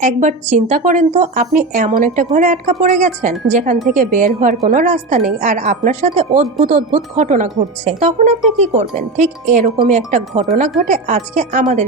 একবার চিন্তা করেন তো, আপনি এমন একটা ঘরে আটকা পড়ে গেছেন যেখান থেকে বের হওয়ার কোনো রাস্তা নেই, আর আপনার সাথে অদ্ভুত অদ্ভুত ঘটনা ঘটছে। তখন আপনি কি করবেন? ঠিক এরকমই একটা ঘটনা ঘটে আজকে আমাদের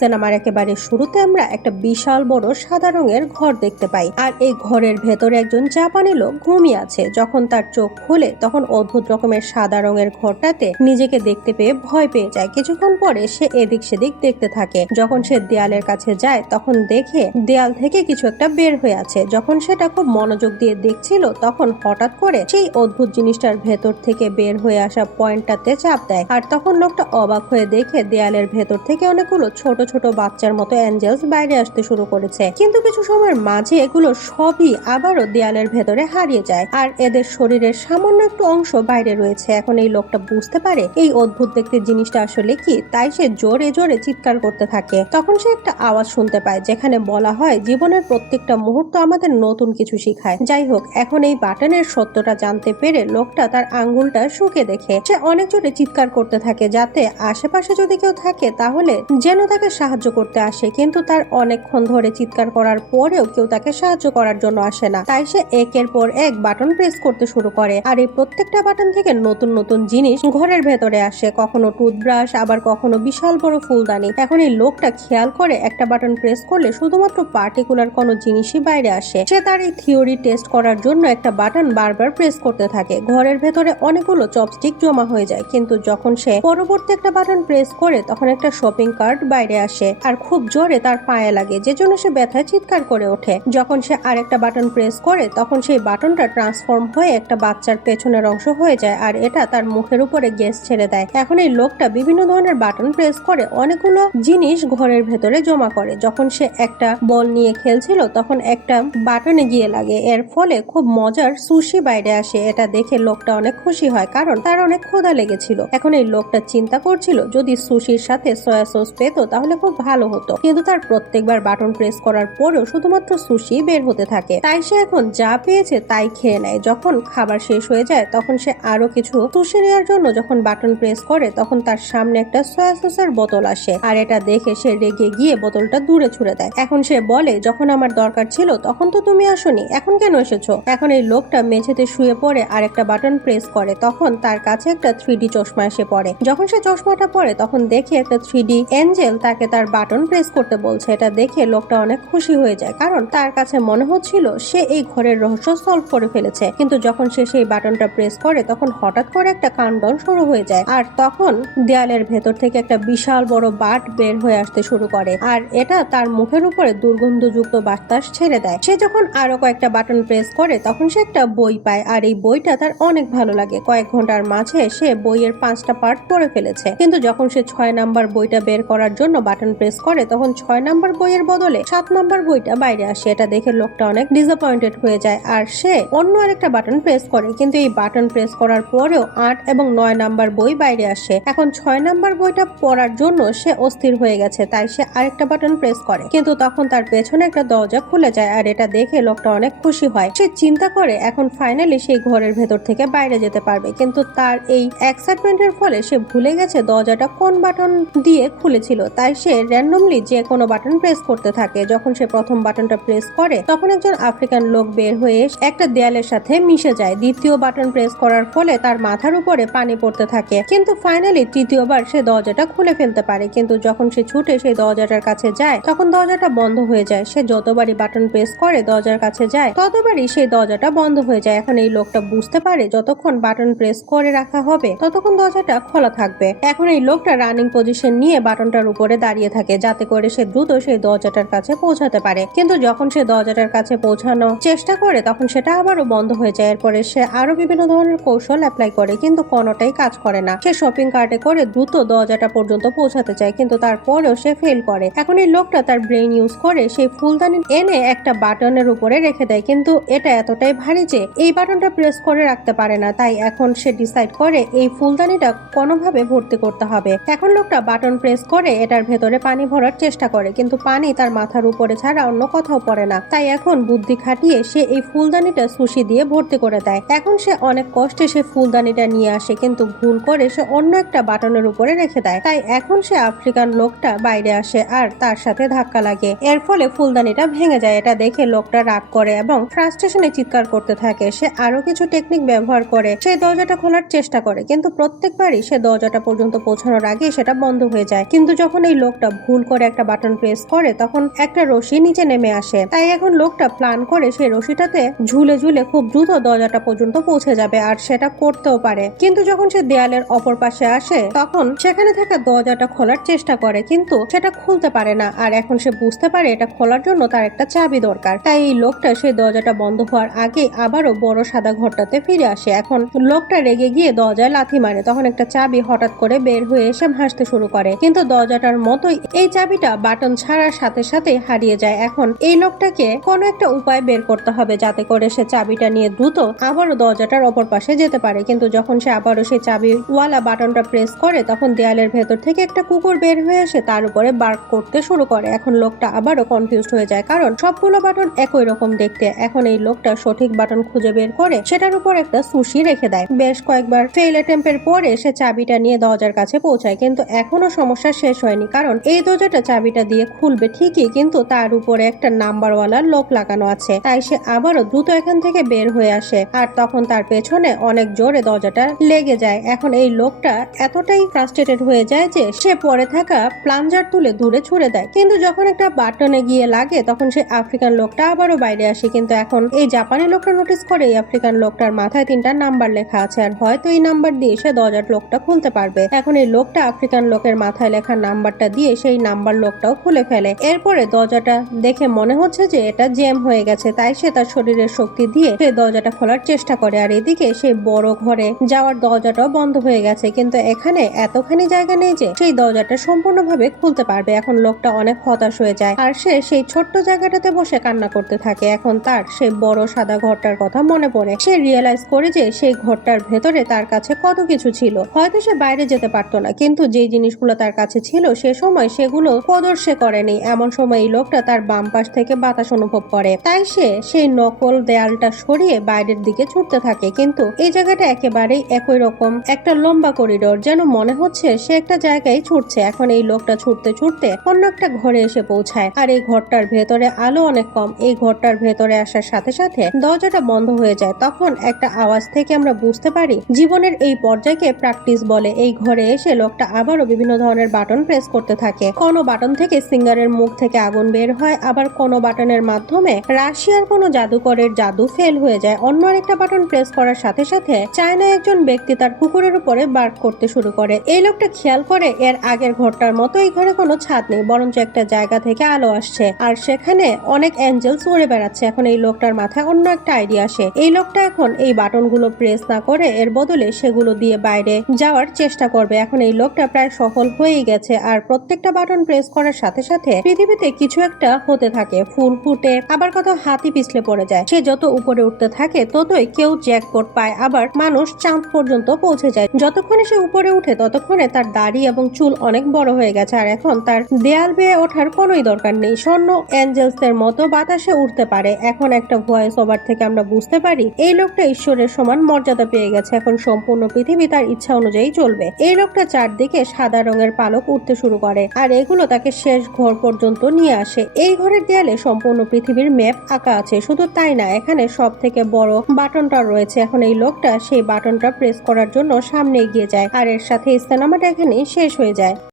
সিনেমার একেবারে শুরুতে আমরা একটা বিশাল বড় সাদা রঙের ঘর দেখতে পাই, আর এই ঘরের ভেতরে একজন জাপানি লোক ঘুমিয়ে আছে। যখন তার চোখ খুলে তখন অদ্ভুত রকমের সাদা রঙের ঘরটাতে নিজেকে দেখতে পেয়ে ভয় পেয়ে যায়। কিছুক্ষণ পরে সে এদিক সেদিক দেখতে থাকে। যখন সে দেয়ালের কাছে যায় তখন দেখে দেয়াল থেকে কিছু একটা বের হয়ে আছে। যখন সেটা খুব মনোযোগ দিয়ে দেখছিল তখন হঠাৎ করে সেই অদ্ভুত জিনিসটার ভেতর থেকে বের হয়ে আসা পয়েন্টটাতে চাপ দেয়, আর তখন লোকটা অবাক হয়ে দেখে দেয়ালের ভেতর থেকে অনেকগুলো ছোট ছোট বাচ্চার মতো অ্যাঞ্জেলস বাইরে আসতে শুরু করেছে। কিন্তু কিছু সময়ের মাঝে এগুলো সবই আবারও দেয়ালের ভেতরে হারিয়ে যায়, আর এদের শরীরের সামান্য একটু অংশ বাইরে রয়েছে। এখন এই লোকটা বুঝতে পারে এই অদ্ভুত দেখতে জিনিসটা আসলে কি, তাই সে জোরে জোরে চিৎকার করতে থাকে। তখন সে একটা আওয়াজ শুনতে পায় যেখানে বলা হয় জীবনের প্রত্যেকটা মুহূর্ত আমাদের নতুন কিছু শিখায়। যাই হোক, এখন এই বাটনের সত্যটা জানতে পেরে লোকটা তার আঙ্গুলটা শুকে দেখে সে অনেক জোরে চিৎকার করতে থাকে যাতে আশেপাশে যদি কেউ থাকে তাহলে যেন তাকে সাহায্য করতে আসে। কিন্তু তার অনেকক্ষণ ধরে চিৎকার করার পরেও কেউ তাকে সাহায্য করার জন্য আসে না, তাই সে একের পর এক বাটন প্রেস করতে শুরু করে, আর এই প্রত্যেকটা বাটন থেকে নতুন নতুন জিনিস ঘরের ভেতরে আসে, কখনো টুথব্রাশ, আবার কখনো বিশাল বড় ফুলদানি। এখন এই লোকটা খেয়াল করে একটা বাটন প্রেস করলে শুধুমাত্র পার্টিকুলার কোনো জিনিসই বাইরে আসে। সে তার এই থিওরি টেস্ট করার জন্য একটা বাটন বারবার প্রেস করতে থাকে। ঘরের ভেতরে অনেকগুলো চপস্টিক জমা হয়ে যায়, কিন্তু যখন সে পরবর্তী একটা বাটন প্রেস করে তখন একটা শপিং কার্ট বাইরে আসে, আর খুব জোরে তার পায়ে লাগে, যে জন্য সে ব্যথায় চিৎকার করে ওঠে। যখন সে আরেকটা বাটন প্রেস করে তখন সেই বাটনটা ট্রান্সফর্ম হয়ে একটা বাচ্চার পেছনের অংশ হয়ে যায়, আর এটা তার মুখের উপরে গ্যাস ছেড়ে দেয়। এখন এই লোকটা বিভিন্ন ধরনের বাটন প্রেস করে অনেকগুলো জিনিস ঘরের ভেতরে জমা করে। যখন সে একটা বল নিয়ে খেলছিল তখন একটা বাটনে গিয়ে লাগে, এর ফলে খুব মজার সুশি বাইরে আসে। এটা দেখে লোকটা অনেক খুশি হয় কারণ তার অনেক ক্ষুধা লেগেছিল। এখন এই লোকটা চিন্তা করছিল যদি সুশির সাথে সয়া সস পেত তাহলে খুব ভালো হতো, কিন্তু তার প্রত্যেকবার বাটন প্রেস করার পরেও শুধুমাত্র সুশি বের হতে থাকে, তাই সে এখন যা পেয়েছে তাই খেয়ে নেয়। যখন খাবার শেষ হয়ে যায় তখন সে আরো কিছু সুশি নেওয়ার জন্য যখন বাটন প্রেস করে তখন তার সামনে একটা সয়া সসের বোতল আসে, আর এটা দেখে সে রেগে গিয়ে বোতলটা দূরে ছুড়ে দেয়। এখন সে বলে যখন আমার দরকার ছিল তখন তো তুমি আসোনি, এখন কেন এসেছো? এখন এই লোকটা মেঝেতে শুয়ে পড়ে আর একটা বাটন প্রেস করে, তখন তার কাছে একটা 3D চশমা এসে পড়ে। যখন সে চশমাটা পরে তখন দেখে একটা 3D এঞ্জেল তাকে তার বাটন প্রেস করতে বলছে। এটা দেখে লোকটা অনেক খুশি হয়ে যায় কারণ তার কাছে মনে হচ্ছিল সে এই ঘরের রহস্য সলভ করে ফেলেছে। কিন্তু যখন সে সেই বাটনটা প্রেস করে তখন হঠাৎ করে একটা কাউন্টডাউন শুরু হয়ে যায়, আর তখন দেয়ালের ভেতর থেকে একটা বিশাল বড় বাট বের হয়ে আসতে শুরু করে, আর এটা তার মুখের উপরে দুর্গন্ধযুক্ত বাতাস ছেড়ে দেয়। সে যখন আরো কয়েকটা বাটন প্রেস করে তখন সে একটা বই পায়, আর এই বইটা তার অনেক ভালো লাগে। কয়েক ঘন্টার মাঝে সে বইয়ের 5টা পার্ট পড়ে ফেলেছে, কিন্তু যখন সে 6 নাম্বার বইটা বের করার জন্য বাটন প্রেস করে তখন 6 নাম্বার বইয়ের বদলে 7 নাম্বার বইটা বাইরে আসে। এটা দেখে লোকটা অনেক ডিসঅ্যাপয়েন্টেড হয়ে যায়, আর সে অন্য আরেকটা বাটন প্রেস করে, কিন্তু এই বাটন প্রেস করার পরেও 8 এবং 9 নাম্বার বই বাইরে আসে। এখন 6 নাম্বার বইটা পড়ার জন্য সে অস্থির হয়ে গেছে, তাই সে আরেকটা বাটন প্রেস করে, কিন্তু তখন তার পেছনে একটা দরজা খুলে যায়, আর এটা দেখে লোকটা অনেক খুশি হয়। সে চিন্তা করে এখন ফাইনালি সেই ঘরের ভেতর থেকে বাইরে যেতে পারবে, কিন্তু তার এই এক্সাইটমেন্টের ফলে সে ভুলে গেছে দরজাটা কোন বাটন দিয়ে খুলেছিল, তাই সে র্যান্ডমলি যে কোনো বাটন প্রেস করতে থাকে। যখন সে প্রথম বাটনটা প্রেস করে তখন একজন আফ্রিকান লোক বের হয়ে একটা দেয়ালের সাথে মিশে যায়। দ্বিতীয় বাটন প্রেস করার ফলে তার মাথার উপরে পানি পড়তে থাকে, কিন্তু ফাইনালি তৃতীয়বার সে দরজাটা খুলে ফেলতে পারে। কিন্তু যখন সে ছুটে সেই দরজাটার কাছে যায় তখন দরজাটা বন্ধ হয়ে যায়। সে যতবারই বাটন প্রেস করে দরজার কাছে যায় ততবারই সেই দরজাটা বন্ধ হয়ে যায়। এখন এই লোকটা বুঝতে পারে যতক্ষণ বাটন প্রেস করে রাখা হবে ততক্ষণ দরজাটা খোলা থাকবে। এখন এই লোকটা রানিং পজিশন নিয়ে বাটনটার উপরে দাঁড়িয়ে থাকে যাতে করে সে দ্রুত সেই দরজাটার কাছে পৌঁছাতে পারে, কিন্তু যখন সে দরজাটার কাছে পৌঁছানো চেষ্টা করে তখন সেটা আবারও বন্ধ হয়ে যায়। এরপরে সে আরো বিভিন্ন ধরনের কৌশল অ্যাপ্লাই করে, কিন্তু কোনোটাই কাজ করে না। সে শপিং কার্টে করে দ্রুত দরজাটা পর্যন্ত পৌঁছাতে চায়, কিন্তু তারপরেও সে ফেল করে। এখন এই লোকটা তার ব্রেন ইউজ করে সেই ফুলদানি এনে একটা বাটনের উপরে রেখে দেয়, কিন্তু এটা এতটাই ভারী যে এই বাটনটা প্রেস করে রাখতে পারে না। তাই এখন সে ডিসাইড করে এই ফুলদানিটা কোনোভাবে ভর্তি করতে হবে। এখন লোকটা বাটন প্রেস করে এটার ভেতরে পানি ভরার চেষ্টা করে, কিন্তু পানি তার মাথার উপরে ছাড়া অন্য কোথাও পড়ে না। তাই এখন বুদ্ধি খাটিয়ে সে এই ফুলদানিটা সুশি দিয়ে ভর্তি করে দেয়। এখন সে অনেক কষ্টে সে ফুলদানিটা নিয়ে আসে, কিন্তু ভুল করে সে অন্য একটা বাটনের উপরে রেখে দেয়। তাই এখন সে আফ্রিকান লোকটা বাইরে আসে আর তার সাথে ধাক্কা লাগে। এর ফলে ফুলদানিটা ভেঙে যায়। এটা দেখে লোকটা রাগ করে এবং ফ্রাস্ট্রেশনে চিৎকার করতে থাকে। সে আরো কিছু টেকনিক ব্যবহার করে সেই দরজাটা খোলার চেষ্টা করে, কিন্তু প্রত্যেকবারই সে দরজাটা পর্যন্ত পৌঁছানোর আগে সেটা বন্ধ হয়ে যায়। কিন্তু যখন এই লোকটা ভুল করে একটা বাটন প্রেস করে তখন একটা রশি নিচে নেমে আসে। তাই এখন লোকটা প্ল্যান করে সেই রশিটাতে ঝুলে ঝুলে খুব দ্রুত দরজাটা পর্যন্ত পৌঁছে যাবে, আর সেটা করতেও পারে। কিন্তু যখন সে দেয়ালের অপর পাশে আসে তখন সেখানে থাকা দরজাটা খোলার চেষ্টা করে, কিন্তু সেটা খুলতে পারে না। আর এখন সে বুঝতে পারে এটা খোলার জন্য তার একটা চাবি দরকার। তাই এই লোকটা সেই দরজাটা বন্ধ হওয়ার আগে আবারও বড় সাদা ঘরটাতে ফিরে আসে। এখন লোকটা রেগে গিয়ে দরজায় লাথি মারে। তখন একটা চাবি হঠাৎ করে বের হয়ে এসে ভাসতে শুরু করে, কিন্তু দরজাটার মতোই এই চাবিটা বাটন ছাড়ার সাথে সাথে হারিয়ে যায়। এখন এই লোকটাকে কোনো একটা উপায় বের করতে হবে যাতে করে সে চাবিটা নিয়ে দ্রুত আবারও দরজাটার অপর পাশে যেতে পারে। কিন্তু যখন সে আবারও সেই চাবিওয়ালা বাটনটা প্রেস করে তখন দেয়ালের ভেতর থেকে একটা কুকুর বের হয়ে এসে তার উপরে বার্ক করতে শুরু করে। এখন লোকটা আবারও কনফিউজড হয়ে যায়, কারণ সবগুলো বাটন একই রকম দেখতে। এখন এই লোকটা সঠিক বাটন খুঁজে বের করে সেটার উপর একটা সুশি রেখে দেয়। বেশ কয়েকবার ফেল অ্যাটেম্পের পরে সে চাবিটা নিয়ে দরজার কাছে পৌঁছায়, কিন্তু এখনো সমস্যা শেষ হয়নি, কারণ এই দরজাটা চাবিটা দিয়ে খুলবে ঠিকই, কিন্তু তার উপরে একটা নাম্বারওয়ালা লক লাগানো আছে। তাই সে আবারও দ্রুত এখান থেকে বের হয়ে আসে, আর তখন তার পেছনে অনেক জোরে দরজাটা লেগে যায়। এখন এই লোকটা এতটাই ফ্রাস্ট্রেটেড হয়ে যায় যে সে পরে থাকা প্লাঞ্জার তুলে দূরে ছুড়ে দেয়, কিন্তু যখন একটা বাটনে গিয়ে লাগে তখন সে আফ্রিকান লোকটা আবারও বাইরে আসে। কিন্তু এখন এই জাপানি লোকটা নোটিস করে এই আফ্রিকান লোকটার মাথায় 3টা নাম্বার লেখা আছে, আর হয়তো এই নাম্বার দিয়ে সে দরজার লোকটা খুলতে পারবে। এখন এই লোকটা আফ্রিকান লোকের মাথায় লেখা নাম্বারটা দিয়ে সেই নাম্বার লোকটাও খুলে ফেলে। এরপরে দরজাটা দেখে মনে হচ্ছে যে এটা জ্যাম হয়ে গেছে, তাই সে তার শরীরের শক্তি দিয়ে সেই দরজাটা খোলার চেষ্টা করে। আর এদিকে সেই বড় ঘরে যাওয়ার দরজাটাও বন্ধ হয়ে গেছে, কিন্তু এখানে এতখানি জায়গা নেই যে সেই দরজাটা সম্পূর্ণভাবে খুলতে পারবে। এখন লোকটা অনেক হতাশ হয়ে যায়, আর সে সেই ছোট্ট জায়গাটাতে বসে কান্না করতে থাকে। এখন তার সেই বড় সাদা ঘরটার কথা মনে পড়ে। সে রিয়েলাইজ করে যে সেই ঘরটার ভেতরে তার কাছে কত কিছু ছিল। হয়তো সে বাইরে যেতে পারতো না, কিন্তু যে জিনিসগুলো তার কাছে ছিল সে সময় সেগুলো কদর সে করেনি। এমন সময় এই লোকটা তার বাম পাশ থেকে বাতাস অনুভব করে, তাই সে সেই নকল দেয়ালটা সরিয়ে বাইরের দিকে ছুটতে থাকে। কিন্তু এই জায়গাটা একেবারেই একই রকম একটা লম্বা করিডোর, যেন মনে হচ্ছে সে একটা জায়গায় ছুটছে। এখন এই লোকটা ছুটতে ছুটতে অন্য একটা ঘরে এসে পৌঁছায়, আর এই ঘরটার ভেতরে আলো অনেক কম। এই ঘরটার ভেতরে আসার সাথে সাথে দরজাটা বন্ধ হয়ে যায়। তখন একটা আওয়াজ থেকে আমরা বুঝতে পারি জীবনের এই পর্যায়কে প্র্যাকটিস বলে। এই ঘরে এসে লোকটা আবারও বিভিন্ন ধরনের বাটন প্রেস করতে থাকে। কোনো বাটন থেকে সিঙ্গারের মুখ থেকে আগুন বের হয়, আবার কোনো বাটনের মাধ্যমে রাশিয়ার কোনো জাদুকরের জাদু ফেল হয়ে যায়। অন্য আরেকটা বাটন প্রেস করার সাথে সাথে চায়না একজন ব্যক্তি তার কুকুরের উপরে বার্ক করতে শুরু করে। এই লোকটা খেয়াল করে এর আগের ঘরটার মতো এই ঘরে কোনো ছাদ নেই, বরঞ্চ একটা জায়গা থেকে আলো আসছে, আর সেখানে অনেক অ্যাঞ্জেলস উড়ে বেড়াচ্ছে। এখন এই লোকটার মাথায় অন্য একটা আইডিয়া আসে। এই লোকটা এখন এই বাটনগুলো প্রেস না করে এর বদলে সেগুলো দিয়ে বাইরে যাওয়ার চেষ্টা করবে। এখন এই লোকটা প্রায় সফল হয়েই গেছে, আর প্রত্যেকটা বাটন প্রেস করার সাথে সাথে পৃথিবীতে কিছু একটা হতে থাকে। ফুল ফুটে, আবার কত হাতি পিছলে পড়ে যায়। সে যত উপরে উঠতে থাকে ততই কেউ জ্যাকপট পায়, আবার মানুষ চাঁদ পর্যন্ত পৌঁছে যায়। যতক্ষণে সে উপরে উঠে ততক্ষণে তার দাড়ি এবং চুল অনেক বড় হয়ে গেছে, আর এখন তার দেয়াল বেয়ে ওঠার কোনোই দরকার নেই। স্বর্ণ অ্যাঞ্জেলস এর মতো বাতাসে উঠতে পারে। এখন একটা ভয়েস ওভার থেকে আমরা বুঝতে পারি এই লোকটা ঈশ্বরের সমান মর্যাদা পেয়ে গেছে। এখন সম্পূর্ণ পৃথিবী তার ইচ্ছা অনুযায়ী চলবে। এই লোকটা চারদিকে সাদা রঙের পালক উঠতে শুরু করে, আর এগুলো তাকে শেষ ঘর পর্যন্ত নিয়ে আসে। এই ঘরের দেয়ালে সম্পূর্ণ পৃথিবীর ম্যাপ আঁকা আছে। শুধু তাই না, এখানে সব থেকে বড় বাটনটা রয়েছে। এখন এই লোকটা সেই বাটনটা প্রেস করার জন্য সামনে এগিয়ে যায়, আর এর সাথে সিনেমাটা এখানেই শেষ হয়ে যায়।